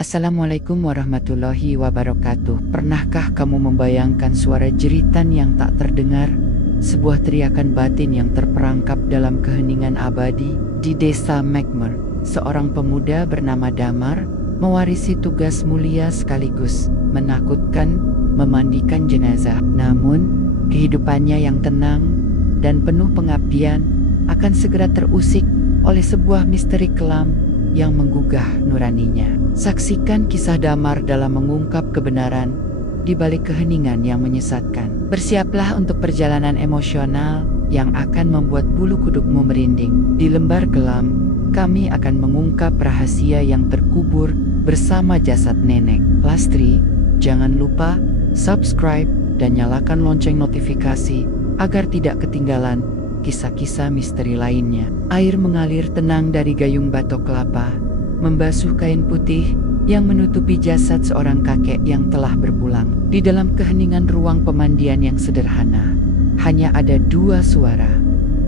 Assalamualaikum warahmatullahi wabarakatuh. Pernahkah kamu membayangkan suara jeritan yang tak terdengar? Sebuah teriakan batin yang terperangkap dalam keheningan abadi. Di desa Magmer, seorang pemuda bernama Damar mewarisi tugas mulia sekaligus menakutkan, memandikan jenazah. Namun, kehidupannya yang tenang dan penuh pengabdian akan segera terusik oleh sebuah misteri kelam yang menggugah nuraninya. Saksikan kisah Damar dalam mengungkap kebenaran di balik keheningan yang menyesatkan. Bersiaplah untuk perjalanan emosional yang akan membuat bulu kudukmu merinding. Di lembar kelam, kami akan mengungkap rahasia yang terkubur bersama jasad nenek. Lastri, jangan lupa subscribe dan nyalakan lonceng notifikasi agar tidak ketinggalan kisah-kisah misteri lainnya. Air mengalir tenang dari gayung batok kelapa, membasuh kain putih yang menutupi jasad seorang kakek yang telah berpulang. Di dalam keheningan ruang pemandian yang sederhana, hanya ada dua suara,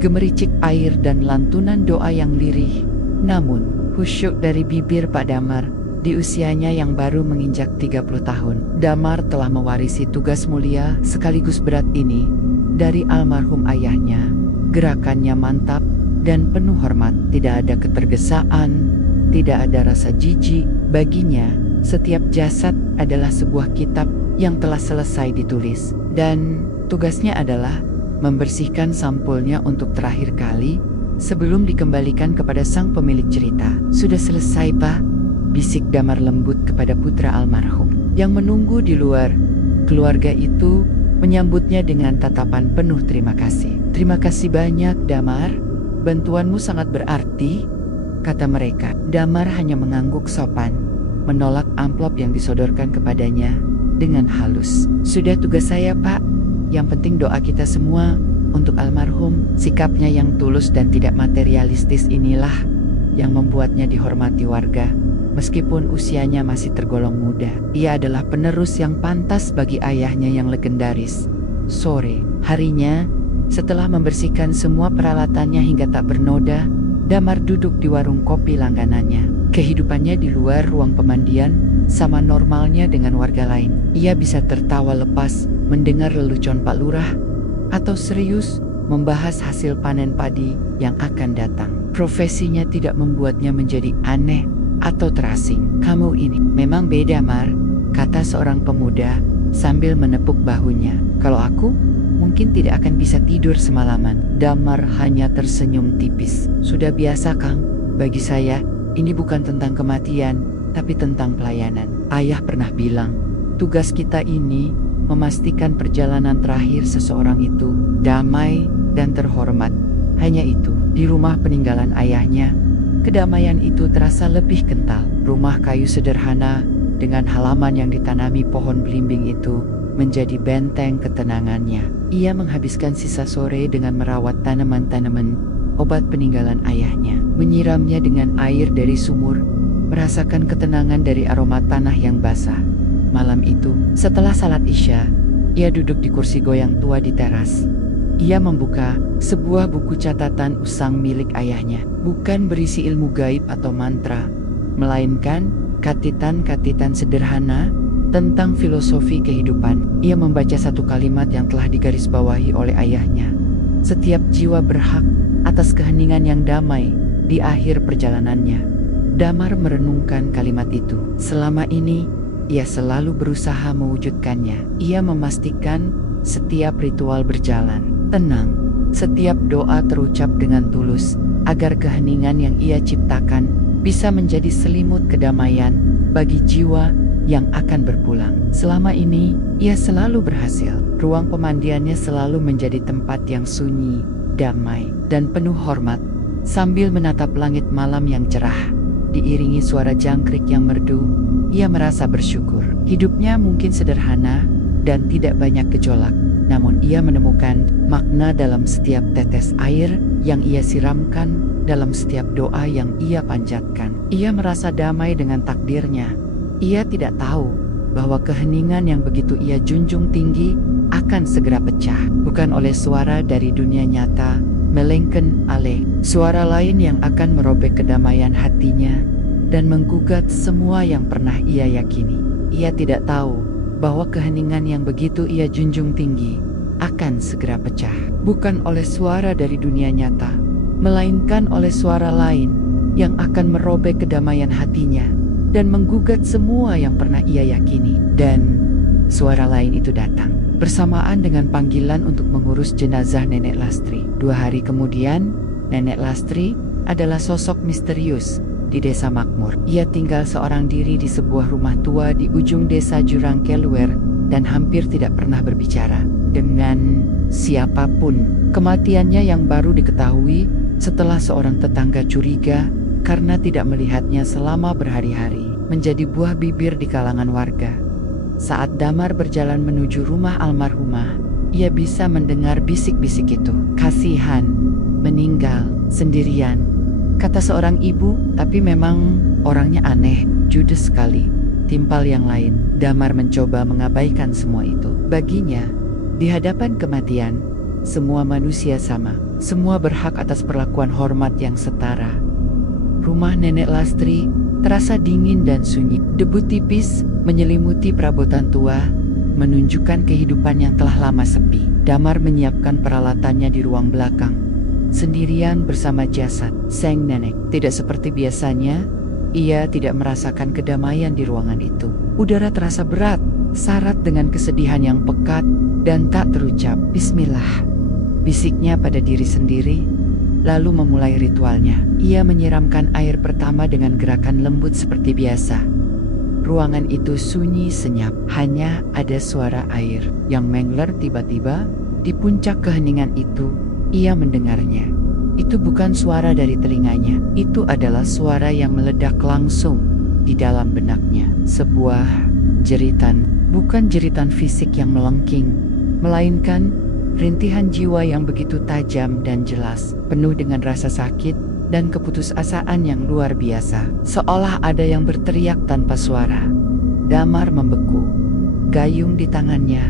gemericik air dan lantunan doa yang lirih. Namun, khusyuk dari bibir Pak Damar di usianya yang baru menginjak 30 tahun. Damar telah mewarisi tugas mulia sekaligus berat ini dari almarhum ayahnya. Gerakannya mantap dan penuh hormat, tidak ada ketergesaan, tidak ada rasa jijik. Baginya, setiap jasad adalah sebuah kitab yang telah selesai ditulis, dan tugasnya adalah membersihkan sampulnya untuk terakhir kali sebelum dikembalikan kepada sang pemilik cerita. Sudah selesai, Pak, bisik Damar lembut kepada putra almarhum yang menunggu di luar. Keluarga itu menyambutnya dengan tatapan penuh terima kasih. Terima kasih banyak, Damar. Bantuanmu sangat berarti, kata mereka. Damar hanya mengangguk sopan, menolak amplop yang disodorkan kepadanya dengan halus. Sudah tugas saya, Pak. Yang penting doa kita semua untuk almarhum. Sikapnya yang tulus dan tidak materialistis inilah yang membuatnya dihormati warga. Meskipun usianya masih tergolong muda, ia adalah penerus yang pantas bagi ayahnya yang legendaris. Sore harinya, setelah membersihkan semua peralatannya hingga tak bernoda, Damar duduk di warung kopi langganannya. Kehidupannya di luar ruang pemandian sama normalnya dengan warga lain. Ia bisa tertawa lepas mendengar lelucon Pak Lurah atau serius membahas hasil panen padi yang akan datang. Profesinya tidak membuatnya menjadi aneh atau terasing. Kamu ini memang beda, Mar, kata seorang pemuda sambil menepuk bahunya. Kalau aku, mungkin tidak akan bisa tidur semalaman. Damar hanya tersenyum tipis. Sudah biasa, Kang. Bagi saya, ini bukan tentang kematian, tapi tentang pelayanan. Ayah pernah bilang, tugas kita ini memastikan perjalanan terakhir seseorang itu damai dan terhormat. Hanya itu, di rumah peninggalan ayahnya, kedamaian itu terasa lebih kental. Rumah kayu sederhana dengan halaman yang ditanami pohon belimbing itu menjadi benteng ketenangannya. Ia menghabiskan sisa sore dengan merawat tanaman-tanaman obat peninggalan ayahnya, menyiramnya dengan air dari sumur, merasakan ketenangan dari aroma tanah yang basah. Malam itu, setelah salat Isya, ia duduk di kursi goyang tua di teras. Ia membuka sebuah buku catatan usang milik ayahnya, bukan berisi ilmu gaib atau mantra, melainkan katitan-katitan sederhana tentang filosofi kehidupan. Ia membaca satu kalimat yang telah digarisbawahi oleh ayahnya. Setiap jiwa berhak atas keheningan yang damai di akhir perjalanannya. Damar merenungkan kalimat itu. Selama ini, ia selalu berusaha mewujudkannya. Ia memastikan setiap ritual berjalan tenang, setiap doa terucap dengan tulus, agar keheningan yang ia ciptakan bisa menjadi selimut kedamaian bagi jiwa yang akan berpulang. Selama ini, ia selalu berhasil. Ruang pemandiannya selalu menjadi tempat yang sunyi, damai, dan penuh hormat. Sambil menatap langit malam yang cerah, diiringi suara jangkrik yang merdu, ia merasa bersyukur. Hidupnya mungkin sederhana dan tidak banyak gejolak, namun ia menemukan makna dalam setiap tetes air yang ia siramkan, dalam setiap doa yang ia panjatkan. Ia merasa damai dengan takdirnya. Ia tidak tahu bahwa keheningan yang begitu ia junjung tinggi akan segera pecah, bukan oleh suara dari dunia nyata, melainkan oleh suara lain yang akan merobek kedamaian hatinya dan menggugat semua yang pernah ia yakini. Ia tidak tahu bahwa keheningan yang begitu ia junjung tinggi akan segera pecah, bukan oleh suara dari dunia nyata, melainkan oleh suara lain yang akan merobek kedamaian hatinya dan menggugat semua yang pernah ia yakini. Dan suara lain itu datang bersamaan dengan panggilan untuk mengurus jenazah Nenek Lastri. 2 hari kemudian, Nenek Lastri adalah sosok misterius di desa makmur. Ia tinggal seorang diri di sebuah rumah tua di ujung desa Jurang Keluer dan hampir tidak pernah berbicara dengan siapapun. Kematiannya yang baru diketahui setelah seorang tetangga curiga karena tidak melihatnya selama berhari-hari, menjadi buah bibir di kalangan warga. Saat Damar berjalan menuju rumah almarhumah, ia bisa mendengar bisik-bisik itu. Kasihan, meninggal sendirian, kata seorang ibu, tapi memang orangnya aneh, judes sekali, timpal yang lain. Damar mencoba mengabaikan semua itu. Baginya, di hadapan kematian, semua manusia sama. Semua berhak atas perlakuan hormat yang setara. Rumah Nenek Lastri terasa dingin dan sunyi. Debu tipis menyelimuti perabotan tua, menunjukkan kehidupan yang telah lama sepi. Damar menyiapkan peralatannya di ruang belakang, sendirian bersama jasad sang nenek. Tidak seperti biasanya, ia tidak merasakan kedamaian di ruangan itu. Udara terasa berat, syarat dengan kesedihan yang pekat dan tak terucap. Bismillah, bisiknya pada diri sendiri, lalu memulai ritualnya. Ia menyiramkan air pertama dengan gerakan lembut seperti biasa. Ruangan itu sunyi senyap, hanya ada suara air yang mengler. Tiba-tiba, di puncak keheningan itu, ia mendengarnya. Itu bukan suara dari telinganya, itu adalah suara yang meledak langsung di dalam benaknya. Sebuah jeritan, bukan jeritan fisik yang melengking, melainkan rintihan jiwa yang begitu tajam dan jelas, penuh dengan rasa sakit dan keputusasaan yang luar biasa. Seolah ada yang berteriak tanpa suara. Damar membeku. Gayung di tangannya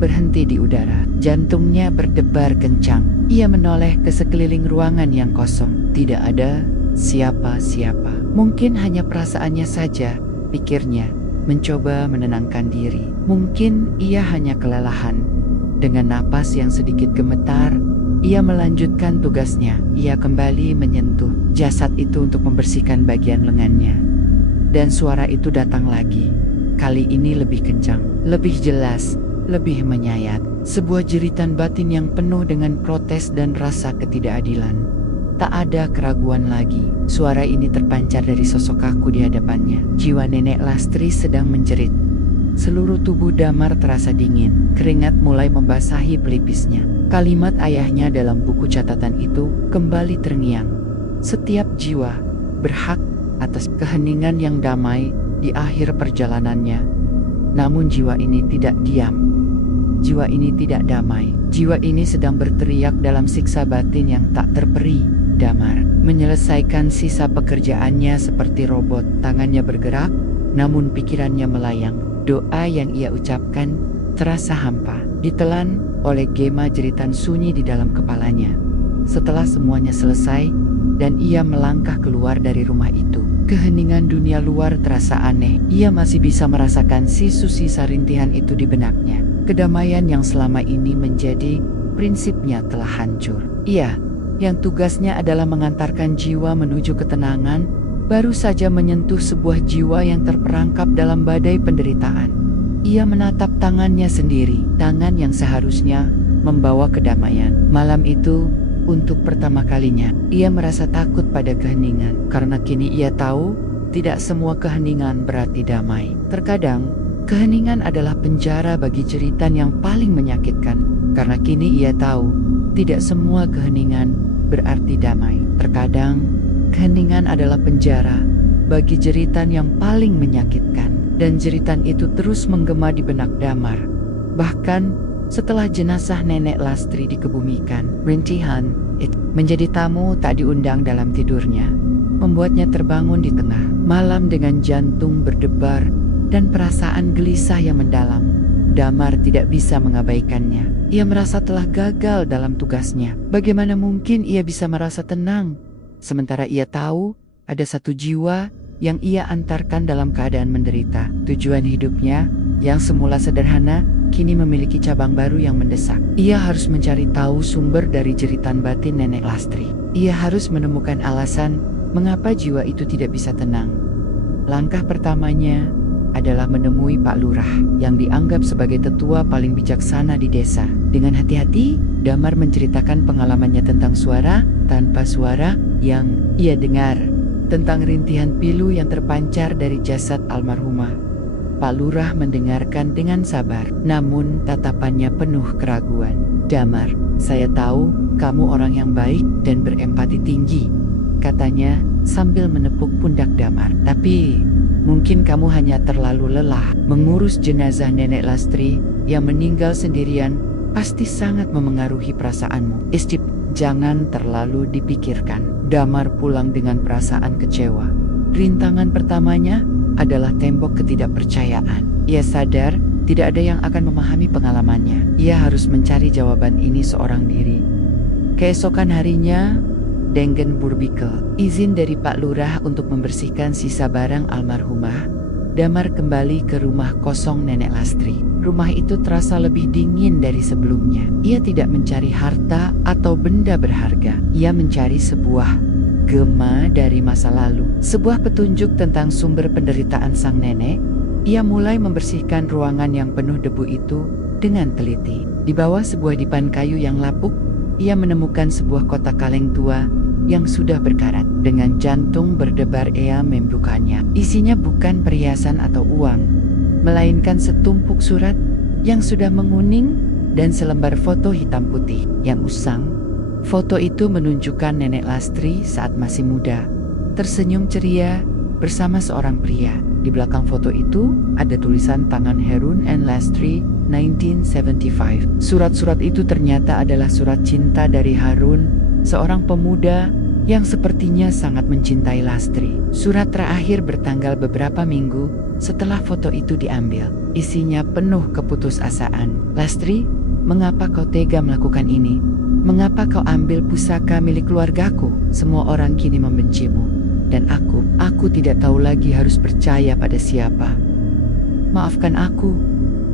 berhenti di udara. Jantungnya berdebar kencang. Ia menoleh ke sekeliling ruangan yang kosong. Tidak ada siapa-siapa. Mungkin hanya perasaannya saja, pikirnya, mencoba menenangkan diri. Mungkin ia hanya kelelahan. Dengan napas yang sedikit gemetar, ia melanjutkan tugasnya. Ia kembali menyentuh jasad itu untuk membersihkan bagian lengannya. Dan suara itu datang lagi. Kali ini lebih kencang, lebih jelas, lebih menyayat. Sebuah jeritan batin yang penuh dengan protes dan rasa ketidakadilan. Tak ada keraguan lagi. Suara ini terpancar dari sosok kaku di hadapannya. Jiwa Nenek Lastri sedang menjerit. Seluruh tubuh Damar terasa dingin. Keringat mulai membasahi pelipisnya. Kalimat ayahnya dalam buku catatan itu kembali terngiang. Setiap jiwa berhak atas keheningan yang damai di akhir perjalanannya. Namun jiwa ini tidak diam. Jiwa ini tidak damai. Jiwa ini sedang berteriak dalam siksa batin yang tak terperi. Damar menyelesaikan sisa pekerjaannya seperti robot. Tangannya bergerak, namun pikirannya melayang. Doa yang ia ucapkan terasa hampa, ditelan oleh gema jeritan sunyi di dalam kepalanya. Setelah semuanya selesai, dan ia melangkah keluar dari rumah itu, keheningan dunia luar terasa aneh. Ia masih bisa merasakan sisa rintihan itu di benaknya. Kedamaian yang selama ini menjadi prinsipnya telah hancur. Ia, yang tugasnya adalah mengantarkan jiwa menuju ketenangan, baru saja menyentuh sebuah jiwa yang terperangkap dalam badai penderitaan. Ia menatap tangannya sendiri, tangan yang seharusnya membawa kedamaian. Malam itu, untuk pertama kalinya, ia merasa takut pada keheningan, karena kini ia tahu tidak semua keheningan berarti damai. Terkadang, keheningan adalah penjara bagi jeritan yang paling menyakitkan, karena kini ia tahu tidak semua keheningan berarti damai. Terkadang, keheningan adalah penjara bagi jeritan yang paling menyakitkan, dan jeritan itu terus menggema di benak Damar. Bahkan setelah jenazah Nenek Lastri dikebumikan, rintihan itu menjadi tamu tak diundang dalam tidurnya, membuatnya terbangun di tengah malam dengan jantung berdebar dan perasaan gelisah yang mendalam. Damar tidak bisa mengabaikannya. Ia merasa telah gagal dalam tugasnya. Bagaimana mungkin ia bisa merasa tenang sementara ia tahu ada satu jiwa yang ia antarkan dalam keadaan menderita. Tujuan hidupnya yang semula sederhana kini memiliki cabang baru yang mendesak. Ia harus mencari tahu sumber dari jeritan batin Nenek Lastri. Ia harus menemukan alasan mengapa jiwa itu tidak bisa tenang. Langkah pertamanya adalah menemui Pak Lurah yang dianggap sebagai tetua paling bijaksana di desa. Dengan hati-hati, Damar menceritakan pengalamannya tentang suara tanpa suara yang ia dengar, tentang rintihan pilu yang terpancar dari jasad almarhumah. Pak Lurah mendengarkan dengan sabar, namun tatapannya penuh keraguan. "Damar, saya tahu kamu orang yang baik dan berempati tinggi," katanya sambil menepuk pundak Damar. "Tapi mungkin kamu hanya terlalu lelah. Mengurus jenazah Nenek Lastri yang meninggal sendirian pasti sangat memengaruhi perasaanmu. Istip, jangan terlalu dipikirkan." Damar pulang dengan perasaan kecewa. Rintangan pertamanya adalah tembok ketidakpercayaan. Ia sadar tidak ada yang akan memahami pengalamannya. Ia harus mencari jawaban ini seorang diri. Keesokan harinya, Dengen Burbikel, izin dari Pak Lurah untuk membersihkan sisa barang almarhumah. Damar kembali ke rumah kosong Nenek Lastri. Rumah itu terasa lebih dingin dari sebelumnya. Ia tidak mencari harta atau benda berharga. Ia mencari sebuah gema dari masa lalu, sebuah petunjuk tentang sumber penderitaan sang nenek. Ia mulai membersihkan ruangan yang penuh debu itu dengan teliti. Di bawah sebuah dipan kayu yang lapuk, ia menemukan sebuah kotak kaleng tua yang sudah berkarat. Dengan jantung berdebar ia membukanya. Isinya bukan perhiasan atau uang, melainkan setumpuk surat yang sudah menguning dan selembar foto hitam putih yang usang. Foto itu menunjukkan Nenek Lastri saat masih muda, tersenyum ceria bersama seorang pria. Di belakang foto itu ada tulisan tangan Harun and Lastri 1975. Surat-surat itu ternyata adalah surat cinta dari Harun, seorang pemuda yang sepertinya sangat mencintai Lastri. Surat terakhir bertanggal beberapa minggu setelah foto itu diambil. Isinya penuh keputusasaan. "Lastri, mengapa kau tega melakukan ini? Mengapa kau ambil pusaka milik keluargaku? Semua orang kini membencimu. Dan aku tidak tahu lagi harus percaya pada siapa. Maafkan aku."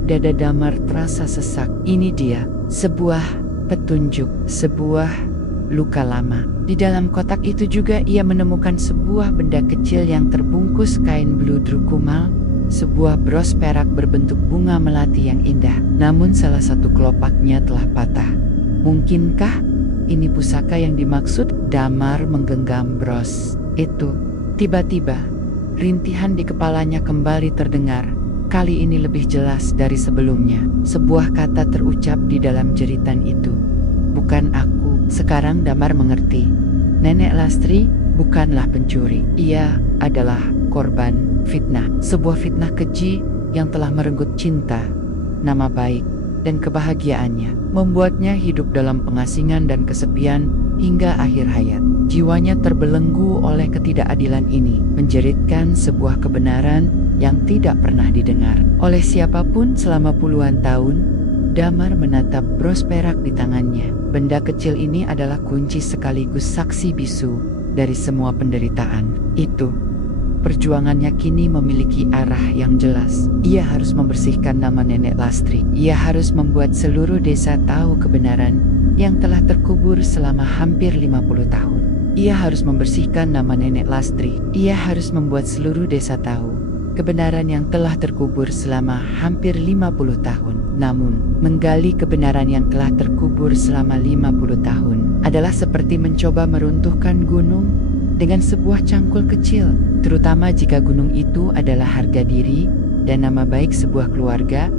Dada Damar terasa sesak. Ini dia, sebuah petunjuk, sebuah luka lama. Di dalam kotak itu juga ia menemukan sebuah benda kecil yang terbungkus kain bludru kumal, sebuah bros perak berbentuk bunga melati yang indah. Namun salah satu kelopaknya telah patah. Mungkinkah ini pusaka yang dimaksud? Damar menggenggam bros itu. Tiba-tiba, rintihan di kepalanya kembali terdengar. Kali ini lebih jelas dari sebelumnya. Sebuah kata terucap di dalam jeritan itu. "Bukan aku." Sekarang Damar mengerti. Nenek Lastri bukanlah pencuri. Ia adalah korban fitnah. Sebuah fitnah keji yang telah merenggut cinta, nama baik, dan kebahagiaannya. Membuatnya hidup dalam pengasingan dan kesepian hingga akhir hayat. Jiwanya terbelenggu oleh ketidakadilan ini, menjeritkan sebuah kebenaran yang tidak pernah didengar oleh siapapun selama puluhan tahun. Damar menatap bros perak di tangannya. Benda kecil ini adalah kunci sekaligus saksi bisu dari semua penderitaan itu. Perjuangannya kini memiliki arah yang jelas. Ia harus membersihkan nama Nenek Lastri. Ia harus membuat seluruh desa tahu kebenaran yang telah terkubur selama hampir 50 tahun. Ia harus membersihkan nama Nenek Lastri. Ia harus membuat seluruh desa tahu kebenaran yang telah terkubur selama hampir 50 tahun. Namun, menggali kebenaran yang telah terkubur selama 50 tahun adalah seperti mencoba meruntuhkan gunung dengan sebuah cangkul kecil, terutama jika gunung itu adalah harga diri dan nama baik sebuah keluarga.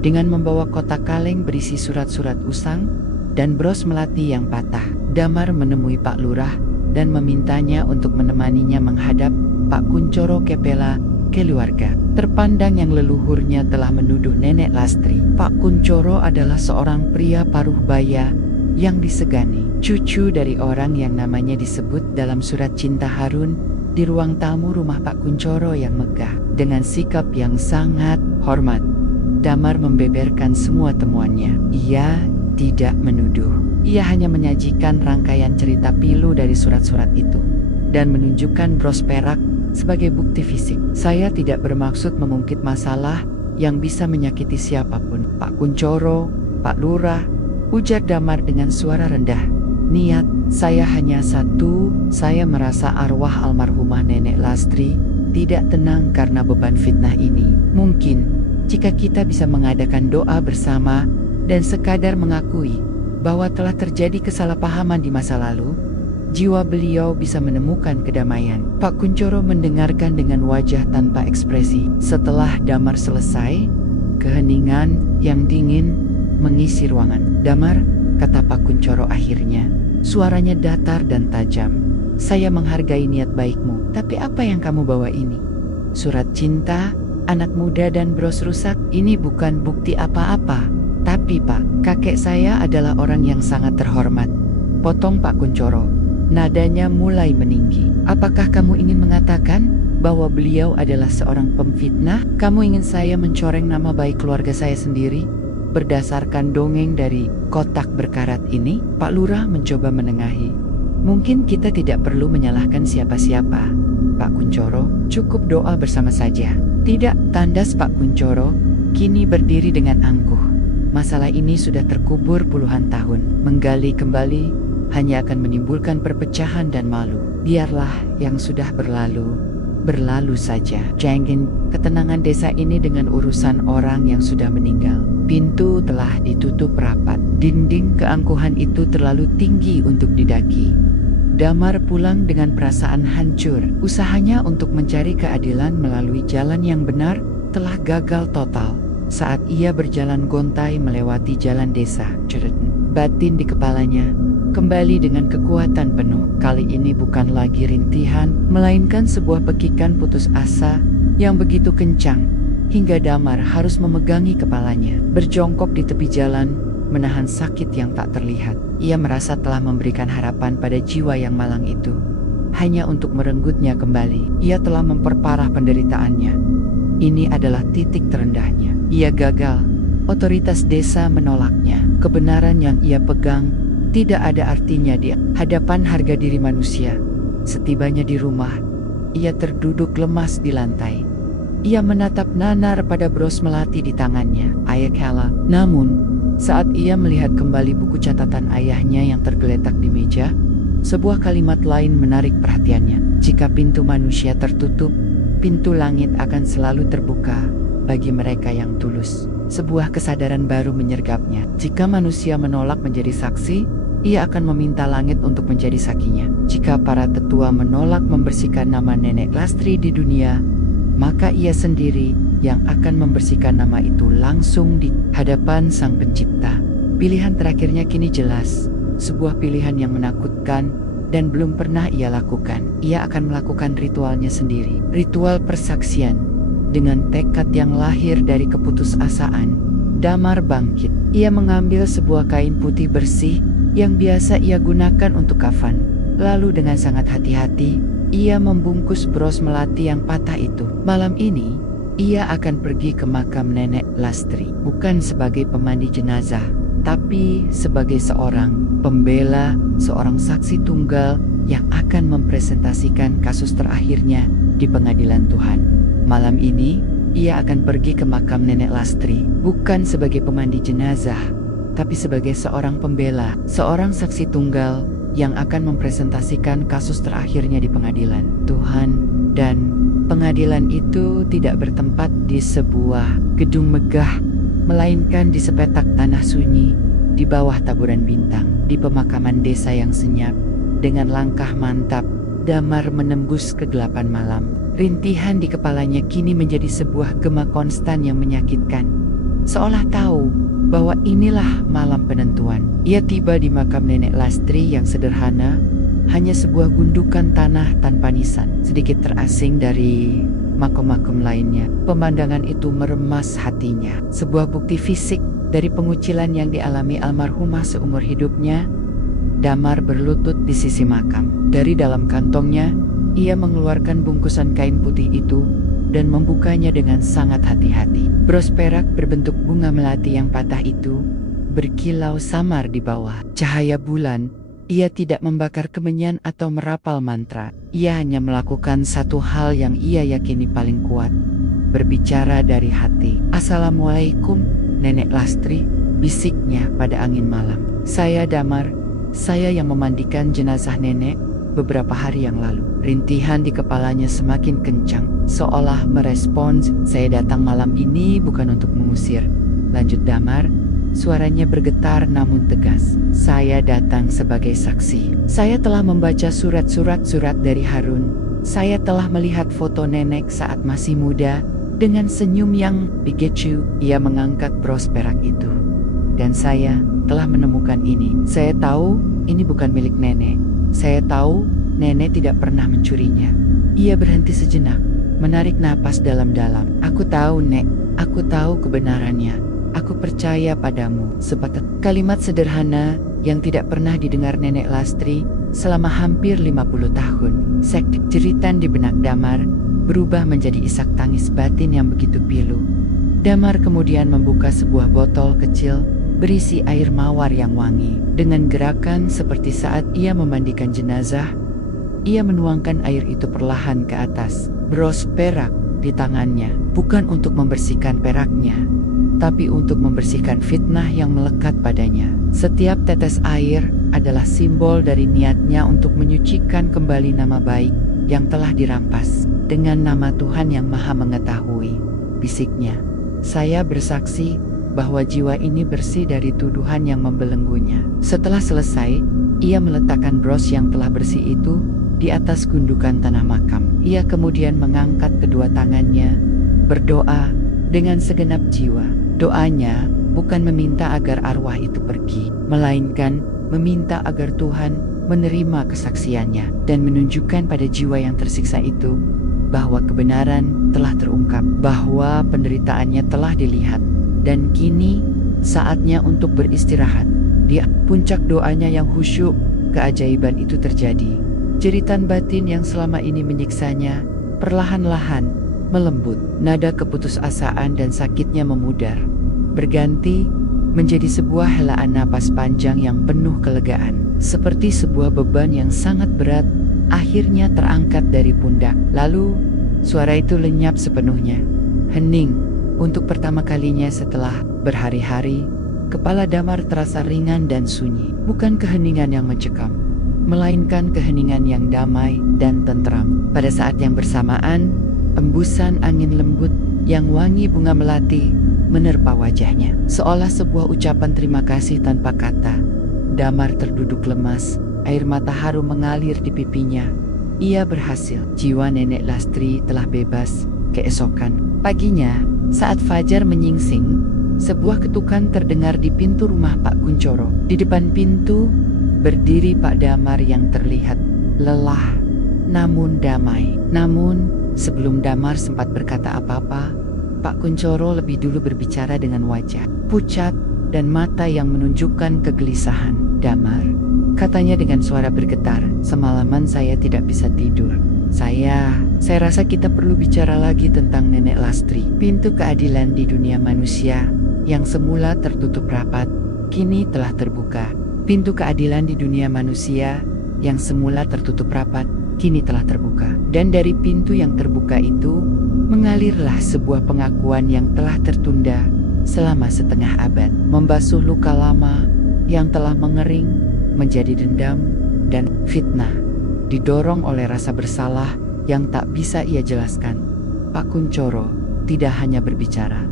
Dengan membawa kotak kaleng berisi surat-surat usang dan bros melati yang patah, Damar menemui Pak Lurah dan memintanya untuk menemaninya menghadap Pak Kuncoro Kepela keluarga. Terpandang yang leluhurnya telah menuduh Nenek Lastri. Pak Kuncoro adalah seorang pria paruh baya yang disegani, cucu dari orang yang namanya disebut dalam surat cinta Harun. Di ruang tamu rumah Pak Kuncoro yang megah, dengan sikap yang sangat hormat, Damar membeberkan semua temuannya. Ia tidak menuduh. Ia hanya menyajikan rangkaian cerita pilu dari surat-surat itu dan menunjukkan bros perak sebagai bukti fisik. Saya tidak bermaksud mengungkit masalah yang bisa menyakiti siapapun. Pak Kuncoro, Pak Lurah, ujar Damar dengan suara rendah. Niat saya hanya satu, saya merasa arwah almarhumah Nenek Lastri tidak tenang karena beban fitnah ini. Mungkin jika kita bisa mengadakan doa bersama dan sekadar mengakui bahwa telah terjadi kesalahpahaman di masa lalu, jiwa beliau bisa menemukan kedamaian. Pak Kuncoro mendengarkan dengan wajah tanpa ekspresi. Setelah Damar selesai, keheningan yang dingin mengisi ruangan. Damar, kata Pak Kuncoro akhirnya, suaranya datar dan tajam. Saya menghargai niat baikmu, tapi apa yang kamu bawa ini? Surat cinta, anak muda dan bros rusak? Ini bukan bukti apa-apa. Tapi Pak, kakek saya adalah orang yang sangat terhormat. Potong Pak Kuncoro. Nadanya mulai meninggi. Apakah kamu ingin mengatakan bahwa beliau adalah seorang pemfitnah? Kamu ingin saya mencoreng nama baik keluarga saya sendiri berdasarkan dongeng dari kotak berkarat ini? Pak Lurah mencoba menengahi. Mungkin kita tidak perlu menyalahkan siapa-siapa, Pak Kuncoro. Cukup doa bersama saja. Tidak, tandas Pak Kuncoro kini berdiri dengan angkuh. Masalah ini sudah terkubur puluhan tahun. Menggali kembali hanya akan menimbulkan perpecahan dan malu. Biarlah yang sudah berlalu, berlalu saja. Jangan ketenangan desa ini dengan urusan orang yang sudah meninggal. Pintu telah ditutup rapat. Dinding keangkuhan itu terlalu tinggi untuk didaki. Damar pulang dengan perasaan hancur. Usahanya untuk mencari keadilan melalui jalan yang benar telah gagal total. Saat ia berjalan gontai melewati jalan desa, batin di kepalanya kembali dengan kekuatan penuh. Kali ini bukan lagi rintihan, melainkan sebuah pekikan putus asa yang begitu kencang hingga Damar harus memegangi kepalanya. Berjongkok di tepi jalan, menahan sakit yang tak terlihat. Ia merasa telah memberikan harapan pada jiwa yang malang itu, hanya untuk merenggutnya kembali. Ia telah memperparah penderitaannya. Ini adalah titik terendahnya. Ia gagal. Otoritas desa menolaknya. Kebenaran yang ia pegang tidak ada artinya di hadapan harga diri manusia. Setibanya di rumah, ia terduduk lemas di lantai. Ia menatap nanar pada bros melati di tangannya, Ayakala. Namun, saat ia melihat kembali buku catatan ayahnya yang tergeletak di meja, sebuah kalimat lain menarik perhatiannya. Jika pintu manusia tertutup, pintu langit akan selalu terbuka bagi mereka yang tulus. Sebuah kesadaran baru menyergapnya. Jika manusia menolak menjadi saksi, ia akan meminta langit untuk menjadi saksinya. Jika para tetua menolak membersihkan nama Nenek Lastri di dunia, maka ia sendiri yang akan membersihkan nama itu langsung di hadapan Sang Pencipta. Pilihan terakhirnya kini jelas, sebuah pilihan yang menakutkan dan belum pernah ia lakukan. Ia akan melakukan ritualnya sendiri, ritual persaksian. Dengan tekad yang lahir dari keputusasaan, Damar bangkit. Ia mengambil sebuah kain putih bersih yang biasa ia gunakan untuk kafan. Lalu dengan sangat hati-hati, ia membungkus bros melati yang patah itu. Malam ini, ia akan pergi ke makam Nenek Lastri. Bukan sebagai pemandi jenazah, tapi sebagai seorang pembela, seorang saksi tunggal yang akan mempresentasikan kasus terakhirnya di pengadilan Tuhan. Malam ini, ia akan pergi ke makam Nenek Lastri. Bukan sebagai pemandi jenazah, tapi sebagai seorang pembela, seorang saksi tunggal yang akan mempresentasikan kasus terakhirnya di pengadilan Tuhan. Dan pengadilan itu tidak bertempat di sebuah gedung megah, melainkan di sepetak tanah sunyi di bawah taburan bintang. Di pemakaman desa yang senyap, dengan langkah mantap, Damar menembus kegelapan malam. Rintihan di kepalanya kini menjadi sebuah gema konstan yang menyakitkan. Seolah tahu bahwa inilah malam penentuan. Ia tiba di makam Nenek Lastri yang sederhana, hanya sebuah gundukan tanah tanpa nisan. Sedikit terasing dari makam-makam lainnya, pemandangan itu meremas hatinya. Sebuah bukti fisik dari pengucilan yang dialami almarhumah seumur hidupnya. Damar berlutut di sisi makam. Dari dalam kantongnya, ia mengeluarkan bungkusan kain putih itu dan membukanya dengan sangat hati-hati. Bros perak berbentuk bunga melati yang patah itu berkilau samar di bawah. Cahaya bulan Ia tidak membakar kemenyan atau merapal mantra. Ia hanya melakukan satu hal yang ia yakini paling kuat. Berbicara dari hati. "Assalamualaikum, Nenek Lastri," bisiknya pada angin malam. "Saya Damar, saya yang memandikan jenazah nenek beberapa hari yang lalu." Rintihan di kepalanya semakin kencang, seolah merespons, "Saya datang malam ini bukan untuk mengusir," lanjut Damar. Suaranya bergetar namun tegas. "Saya datang sebagai saksi. Saya telah membaca surat dari Harun. Saya telah melihat foto nenek saat masih muda dengan senyum yang pigecu." Ia mengangkat bros perak itu. "Dan saya telah menemukan ini. Saya tahu ini bukan milik nenek. Saya tahu nenek tidak pernah mencurinya." Ia berhenti sejenak, menarik napas dalam-dalam. "Aku tahu, Nek. Aku tahu kebenarannya. Aku percaya padamu." Sebatas kalimat sederhana yang tidak pernah didengar Nenek Lastri selama hampir 50 tahun. Jeritan di benak Damar berubah menjadi isak tangis batin yang begitu pilu. Damar kemudian membuka sebuah botol kecil berisi air mawar yang wangi. Dengan gerakan seperti saat ia memandikan jenazah, ia menuangkan air itu perlahan ke atas bros perak di tangannya, bukan untuk membersihkan peraknya, tapi untuk membersihkan fitnah yang melekat padanya. Setiap tetes air adalah simbol dari niatnya untuk menyucikan kembali nama baik yang telah dirampas. "Dengan nama Tuhan yang Maha Mengetahui," bisiknya, "saya bersaksi bahwa jiwa ini bersih dari tuduhan yang membelenggunya." Setelah selesai, ia meletakkan bros yang telah bersih itu di atas gundukan tanah makam. Ia kemudian mengangkat kedua tangannya, berdoa dengan segenap jiwa. Doanya bukan meminta agar arwah itu pergi, melainkan meminta agar Tuhan menerima kesaksiannya dan menunjukkan pada jiwa yang tersiksa itu bahwa kebenaran telah terungkap, bahwa penderitaannya telah dilihat, dan kini saatnya untuk beristirahat. Di puncak doanya yang khusyuk, keajaiban itu terjadi. Jeritan batin yang selama ini menyiksanya perlahan-lahan melembut. Nada keputusasaan dan sakitnya memudar, berganti menjadi sebuah helaan napas panjang yang penuh kelegaan. Seperti sebuah beban yang sangat berat akhirnya terangkat dari pundak. Lalu suara itu lenyap sepenuhnya. Hening. Untuk pertama kalinya setelah berhari-hari, kepala Damar terasa ringan dan sunyi. Bukan keheningan yang mencekam, melainkan keheningan yang damai dan tentram. Pada saat yang bersamaan, embusan angin lembut yang wangi bunga melati menerpa wajahnya. Seolah sebuah ucapan terima kasih tanpa kata. Damar terduduk lemas, air mata haru mengalir di pipinya. Ia berhasil. Jiwa Nenek Lastri telah bebas. Keesokan paginya, saat fajar menyingsing, sebuah ketukan terdengar di pintu rumah Pak Kuncoro. Di depan pintu berdiri Pak Damar yang terlihat lelah namun damai. Namun sebelum Damar sempat berkata apa-apa, Pak Kuncoro lebih dulu berbicara dengan wajah pucat dan mata yang menunjukkan kegelisahan. "Damar," katanya dengan suara bergetar, "semalaman saya tidak bisa tidur. Saya rasa kita perlu bicara lagi tentang Nenek Lastri." Pintu keadilan di dunia manusia yang semula tertutup rapat, kini telah terbuka. Pintu keadilan di dunia manusia yang semula tertutup rapat, kini telah terbuka. Dan dari pintu yang terbuka itu, mengalirlah sebuah pengakuan yang telah tertunda selama setengah abad. Membasuh luka lama yang telah mengering menjadi dendam dan fitnah. Didorong oleh rasa bersalah yang tak bisa ia jelaskan, Pak Kuncoro tidak hanya berbicara.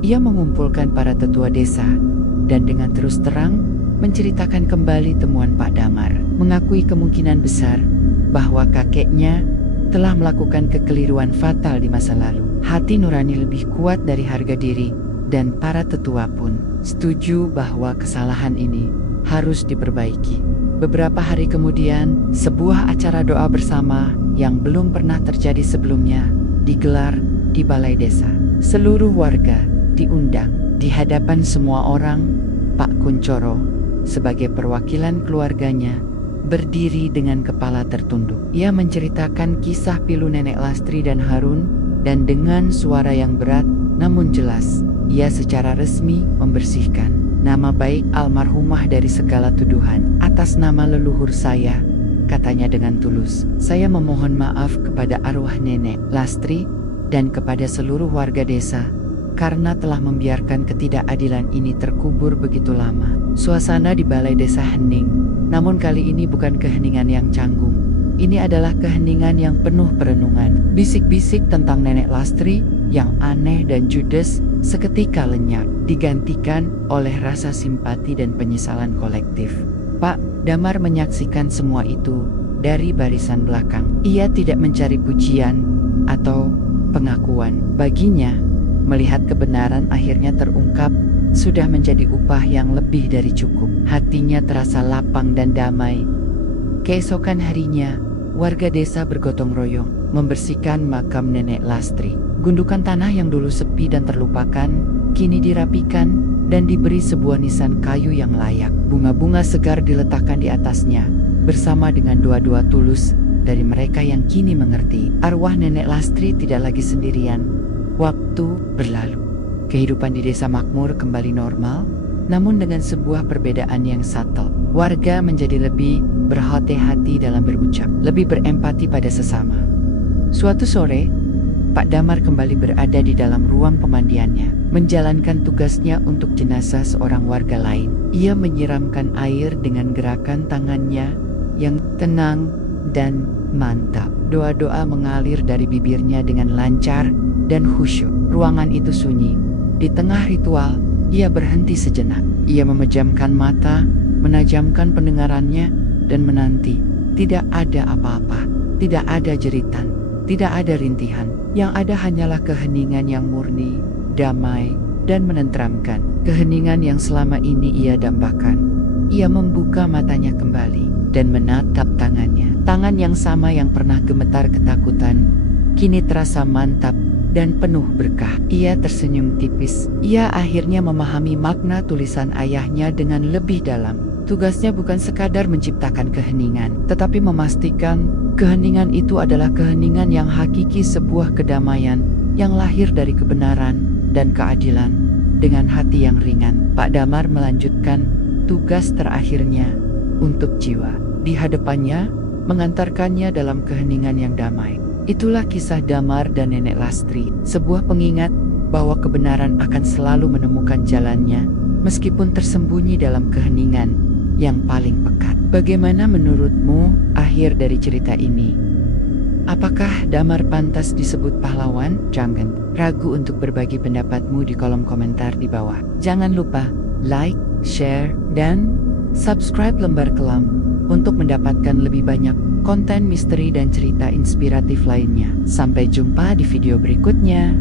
Ia mengumpulkan para tetua desa dan dengan terus terang menceritakan kembali temuan Pak Damar. Mengakui kemungkinan besar bahwa kakeknya telah melakukan kekeliruan fatal di masa lalu. Hati nurani lebih kuat dari harga diri, dan para tetua pun setuju bahwa kesalahan ini harus diperbaiki. Beberapa hari kemudian, sebuah acara doa bersama yang belum pernah terjadi sebelumnya digelar di balai desa. Seluruh warga diundang. Di hadapan semua orang, Pak Kuncoro sebagai perwakilan keluarganya berdiri dengan kepala tertunduk. Ia menceritakan kisah pilu Nenek Lastri dan Harun, dan dengan suara yang berat namun jelas, ia secara resmi membersihkan nama baik almarhumah dari segala tuduhan. Atas nama leluhur saya, katanya dengan tulus, saya memohon maaf kepada arwah Nenek Lastri dan kepada seluruh warga desa karena telah membiarkan ketidakadilan ini terkubur begitu lama. Suasana di balai desa hening, namun kali ini bukan keheningan yang canggung. Ini adalah keheningan yang penuh perenungan. Bisik-bisik tentang Nenek Lastri yang aneh dan judes seketika lenyap, digantikan oleh rasa simpati dan penyesalan kolektif. Pak Damar menyaksikan semua itu dari barisan belakang. Ia tidak mencari pujian atau pengakuan. Baginya, melihat kebenaran akhirnya terungkap sudah menjadi upah yang lebih dari cukup. Hatinya terasa lapang dan damai. Keesokan harinya, warga desa bergotong royong membersihkan makam Nenek Lastri. Gundukan tanah yang dulu sepi dan terlupakan, kini dirapikan dan diberi sebuah nisan kayu yang layak. Bunga-bunga segar diletakkan di atasnya, bersama dengan doa-doa tulus dari mereka yang kini mengerti. Arwah Nenek Lastri tidak lagi sendirian. Waktu berlalu. Kehidupan di desa makmur kembali normal, namun dengan sebuah perbedaan yang subtle. Warga menjadi lebih berhati-hati dalam berucap, lebih berempati pada sesama. Suatu sore, Pak Damar kembali berada di dalam ruang pemandiannya, menjalankan tugasnya untuk jenazah seorang warga lain. Ia menyiramkan air dengan gerakan tangannya yang tenang dan mantap. Doa-doa mengalir dari bibirnya dengan lancar dan khusyuk. Ruangan itu sunyi. Di tengah ritual, ia berhenti sejenak. Ia memejamkan mata, menajamkan pendengarannya, dan menanti. Tidak ada apa-apa, tidak ada jeritan, tidak ada rintihan. Yang ada hanyalah keheningan yang murni, damai, dan menenteramkan. Keheningan yang selama ini ia dambakan. Ia membuka matanya kembali dan menatap tangannya. Tangan yang sama yang pernah gemetar ketakutan, kini terasa mantap dan penuh berkah. Ia tersenyum tipis. Ia akhirnya memahami makna tulisan ayahnya dengan lebih dalam. Tugasnya bukan sekadar menciptakan keheningan, tetapi memastikan keheningan itu adalah keheningan yang hakiki, sebuah kedamaian yang lahir dari kebenaran dan keadilan. Dengan hati yang ringan, Pak Damar melanjutkan tugas terakhirnya untuk jiwa. Di hadapannya, mengantarkannya dalam keheningan yang damai. Itulah kisah Damar dan Nenek Lastri, sebuah pengingat bahwa kebenaran akan selalu menemukan jalannya, meskipun tersembunyi dalam keheningan yang paling pekat. Bagaimana menurutmu akhir dari cerita ini? Apakah Damar pantas disebut pahlawan? Jangan ragu untuk berbagi pendapatmu di kolom komentar di bawah. Jangan lupa like, share, dan subscribe Lembar Kelam untuk mendapatkan lebih banyak konten misteri dan cerita inspiratif lainnya. Sampai jumpa di video berikutnya.